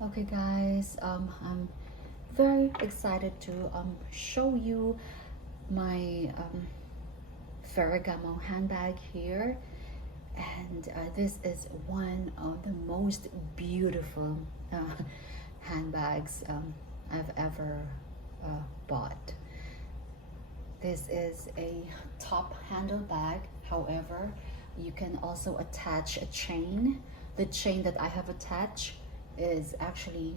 Okay guys, I'm very excited to show you my Ferragamo handbag here, and this is one of the most beautiful uh, handbags I've ever bought. This is a top handle bag. However, you can also attach a chain. The chain that I have attached is actually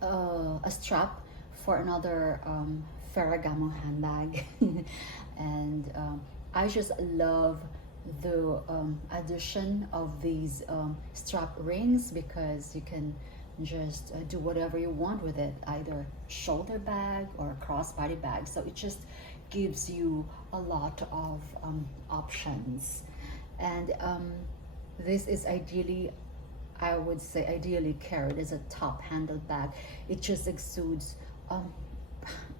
a strap for another Ferragamo handbag. And I just love the addition of these strap rings, because you can just do whatever you want with it, either shoulder bag or crossbody bag. So it just gives you a lot of options. And this is ideally, I would say, ideally carried as a top handled bag. It just exudes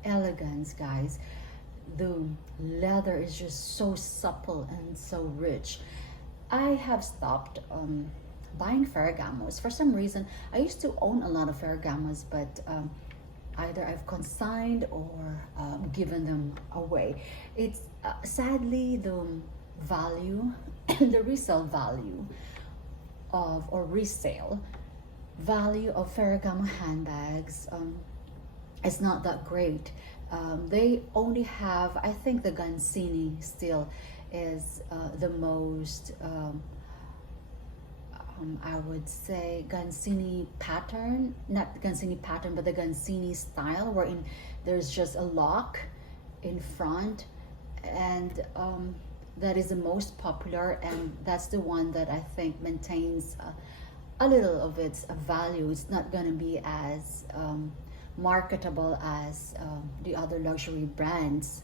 elegance, guys. The leather is just so supple and so rich. I have stopped buying Ferragamos. For some reason, I used to own a lot of Ferragamos, but either I've consigned or given them away. It's sadly the value, the resale value of, or resale value of Ferragamo handbags is not that great. They only have, I think the Gansini still is the most I would say Gansini pattern, not Gansini pattern, but the Gansini style, wherein there's just a lock in front, and that is the most popular, and that's the one that I think maintains a little of its value. It's not going to be as marketable as the other luxury brands.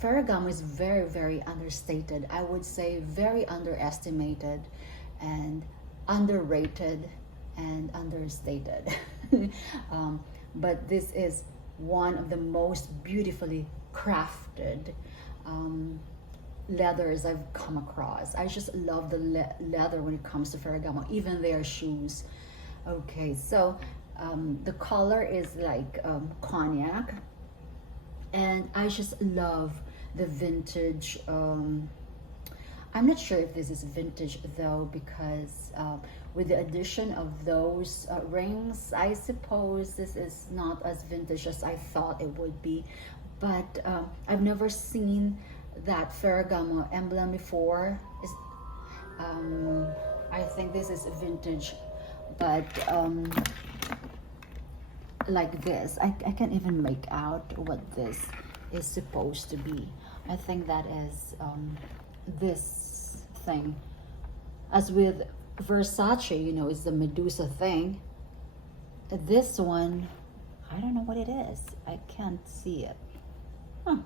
Ferragamo is very, very understated. I would say very underestimated and underrated and understated. But this is one of the most beautifully crafted leathers I've come across. I just love the leather when it comes to Ferragamo, even their shoes. Okay, so the color is like cognac, and I just love the vintage. I'm not sure if this is vintage though, because with the addition of those rings, I suppose this is not as vintage as I thought it would be. But I've never seen that Ferragamo emblem before. I think this is vintage, but like this, I can't even make out what this is supposed to be. I think that is this thing. As with Versace, you know, it's the Medusa thing. This one, I don't know what it is. I can't see it. Huh.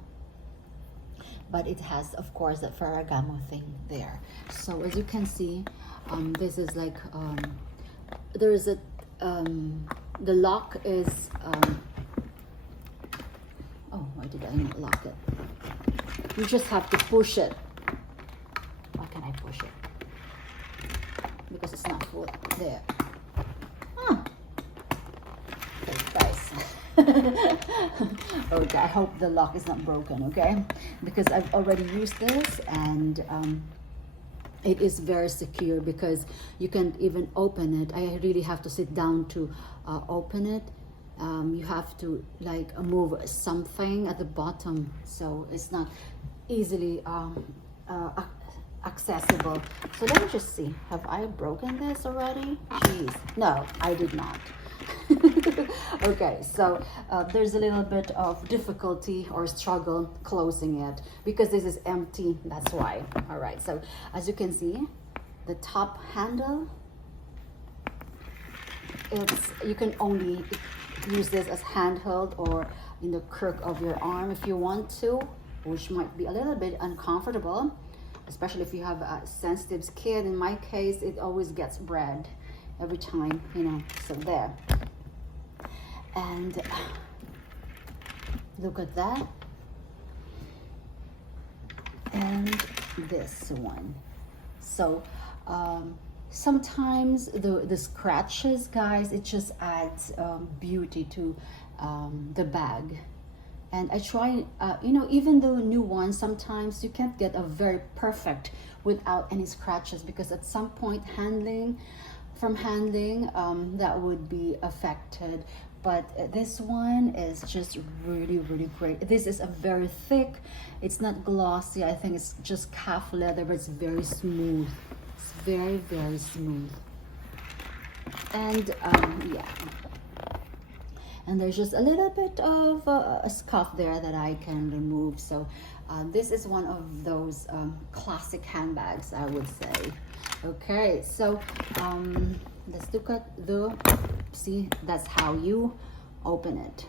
But it has, of course, that Ferragamo thing there. So as you can see, this is like there's a the lock is oh, why did I not lock it? You just have to push it. Why can I push it? Because it's not full there. Huh. Okay, guys. Okay, I hope the lock is not broken, okay? Because I've already used this, and it is very secure, because you can't even open it. I really have to sit down to open it. You have to like move something at the bottom, so it's not easily accessible. So let me just see, have I broken this already? Jeez, no, I did not. Okay, so there's a little bit of difficulty or struggle closing it, because this is empty, that's why. All right, so as you can see, the top handle, you can only use this as handheld or in the crook of your arm if you want to, which might be a little bit uncomfortable, especially if you have a sensitive skin. In my case, it always gets red every time, you know. So there. And look at that. And this one. So sometimes the scratches, guys, it just adds beauty to the bag. And I try, you know, even the new ones, sometimes you can't get a very perfect without any scratches, because at some point handling, that would be affected. But this one is just really, really great. This is a very thick, it's not glossy. I think it's just calf leather, but it's very smooth. It's very, very smooth. And yeah, and there's just a little bit of a scuff there that I can remove. So this is one of those classic handbags, I would say. Okay, so let's look at see, that's how you open it.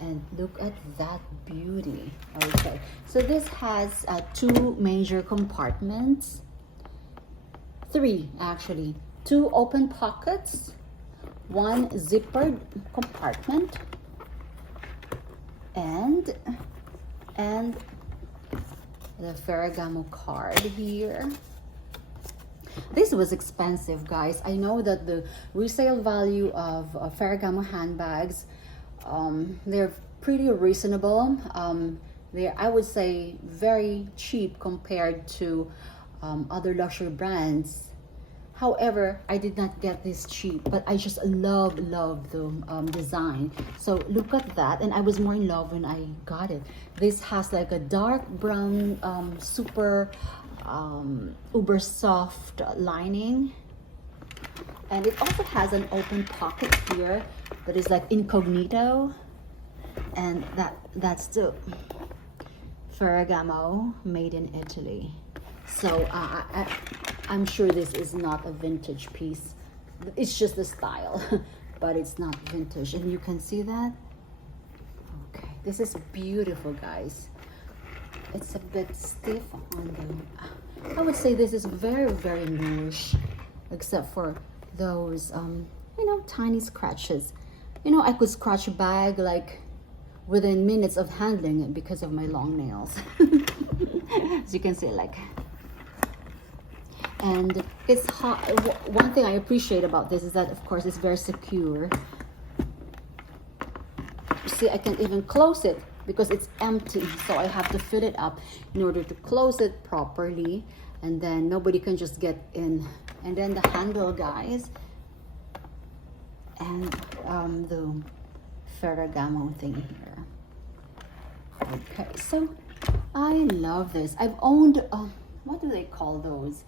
And look at that beauty. Okay, so this has two major compartments, three actually, two open pockets, one zippered compartment, and the Ferragamo card here. This was expensive, guys. I know that the resale value of Ferragamo handbags, they're pretty reasonable. They're, I would say, very cheap compared to other luxury brands. However, I did not get this cheap, but I just love the design. So look at that, and I was more in love when I got it. This has like a dark brown, super uber soft lining, and it also has an open pocket here that is like incognito, and that's the Ferragamo made in Italy. So I'm sure this is not a vintage piece. It's just the style, but it's not vintage. And you can see that. Okay, this is beautiful, guys. It's a bit stiff on the, I would say this is very, very newish, except for those, you know, tiny scratches. You know, I could scratch a bag like within minutes of handling it because of my long nails. As you can see, like, and it's hot. One thing I appreciate about this is that, of course, it's very secure. See, I can't even close it because it's empty, so I have to fill it up in order to close it properly, and then nobody can just get in. And then the handle, guys, and the Ferragamo thing here. Okay, so I love this. I've owned what do they call those?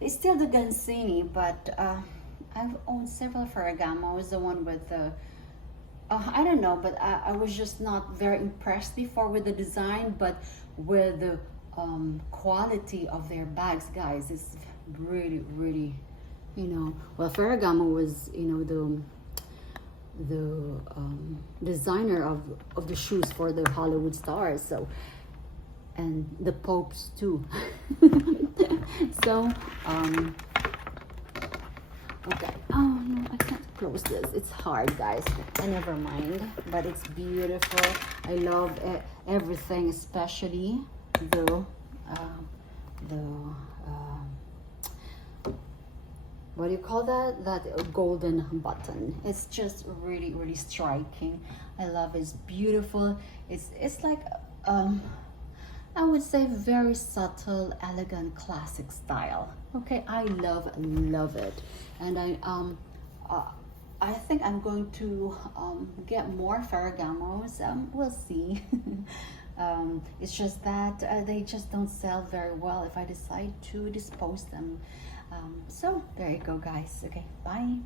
It's still the Gansini, but I've owned several Ferragamos. The one with the I don't know, but I was just not very impressed before with the design, but with the quality of their bags, guys. It's really, really, you know, well, Ferragamo was, you know, the designer of the shoes for the Hollywood stars, so, and the popes too. So okay, oh no, I can't close this, it's hard, guys. Never mind, but it's beautiful. I love everything, especially the what do you call that, that golden button. It's just really, really striking. I love it. It's beautiful. It's like I would say very subtle, elegant, classic style. Okay, I love it. And I think I'm going to get more Ferragamos. We'll see. It's just that they just don't sell very well if I decide to dispose them. So there you go, guys. Okay, bye.